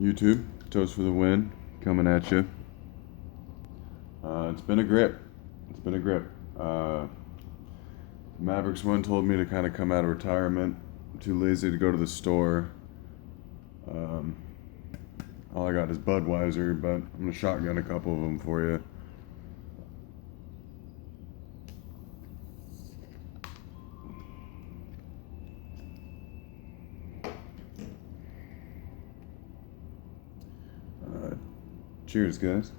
YouTube, Toast for the Win, coming at you. It's been a grip. It's been a grip. Mavericks One told me to kind of come out of retirement. I'm too lazy to go to the store. Um, all I got is Budweiser, but I'm gonna shotgun a couple of them for you. Cheers, guys.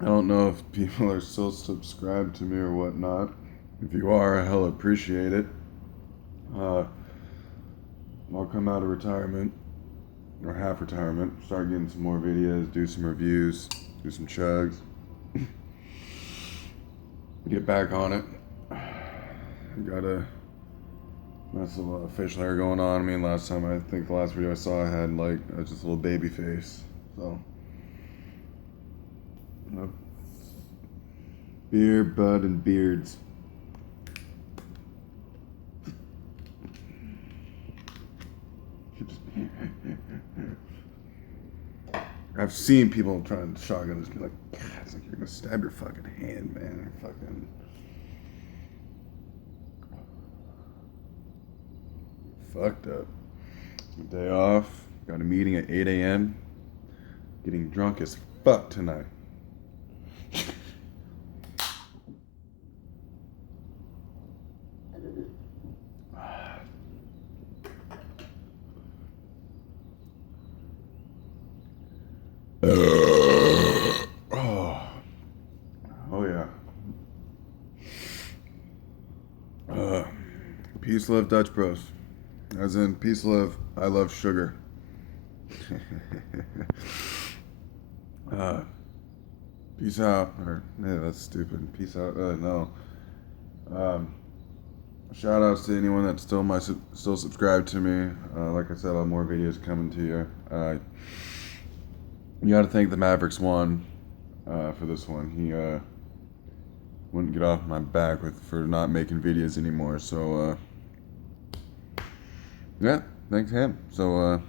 I don't know if people are still subscribed to me or whatnot. If you are, I hell appreciate it. I'll come out of retirement, or half retirement, start getting some more videos, do some reviews, do some chugs, get back on it. Got a nice little facial hair going on. I mean, last time, I think the last video I saw, I had like just a little baby face. So, beer, bud, and beards. I've seen people trying to shotgun this, be like, God, it's like you're gonna stab your fucking hand, man. Fucking fucked up. Day off. Got a meeting at 8 a.m. Getting drunk as fuck tonight. Oh, oh yeah. Peace, love, Dutch Bros. As in, peace, love, I love sugar. Peace out. Or, yeah, that's stupid. Peace out. No. Shout outs to anyone that's still subscribed to me. Like I said, I'll have more videos coming to you. You got to thank the Mavericks One for this one. He wouldn't get off my back for not making videos anymore. So yeah, thanks him. So